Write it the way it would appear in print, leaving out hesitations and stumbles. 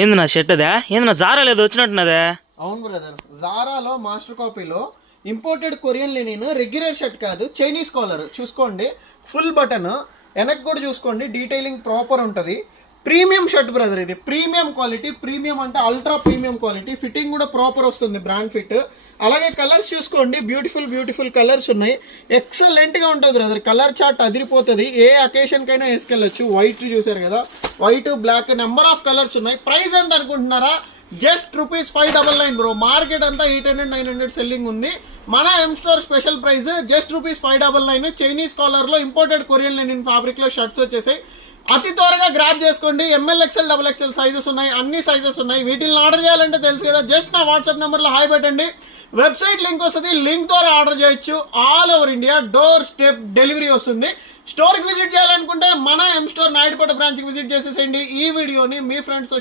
ఏంది నా షర్ట్ అదే? ఏంది నా జారా లేదు వచ్చినట్టున్నదే? అవును బ్రదర్, జారాలో మాస్టర్ కాపీలో imported Korean linen regular shirt కాదు, చైనీస్ కాలర్. చూసుకోండి, ఫుల్ బటన్, వెనక్కి కూడా చూసుకోండి, డీటెయిలింగ్ ప్రాపర్ ఉంటుంది. ప్రీమియం షర్ట్ బ్రదర్, ఇది ప్రీమియం క్వాలిటీ. ప్రీమియం అంటే అల్ట్రా ప్రీమియం క్వాలిటీ. ఫిట్టింగ్ కూడా ప్రాపర్ వస్తుంది, బ్రాండ్ ఫిట్. అలాగే కలర్స్ చూసుకోండి, బ్యూటిఫుల్ కలర్స్ ఉన్నాయి. ఎక్సలెంట్గా ఉంటుంది బ్రదర్, కలర్ చార్ట్ అదిరిపోతుంది. ఏ అకేషన్కైనా వేసుకెళ్ళచ్చు. వైట్ చూసారు కదా, white block number of colours ఉన్నాయి. ప్రైస్ ఎంత అనుకుంటున్నారా? Just ₹599 bro. మార్కెట్ అంతా 800-900 సెల్లింగ్ ఉంది. మన M store special price just ₹599. Chinese కాలర్లో ఇంపోర్టెడ్ కొరియన్ లెనిన్ ఫ్యాబ్రిక్లో షర్ట్స్ వచ్చేసాయి. అతి త్వరగా గ్రాప్ చేసుకోండి. ఎంఎల్ ఎక్స్ఎల్ XXL సైజెస్ ఉన్నాయి, అన్ని సైజెస్ ఉన్నాయి. వీటిని ఆర్డర్ చేయాలంటే తెలుసు కదా, జస్ట్ నా వాట్సాప్ నెంబర్లో హాయ్ పెట్టండి. వెబ్సైట్ లింక్ వస్తుంది, లింక్ ద్వారా ఆర్డర్ చేయొచ్చు. All over India door step delivery వస్తుంది. స్టోర్కి విజిట్ చేయాలనుకుంటే మన ఎం స్టోర్ నాయుడుపేట బ్రాంచ్కి విజిట్ చేసేసేయండి. ఈ వీడియోని మీ ఫ్రెండ్స్తో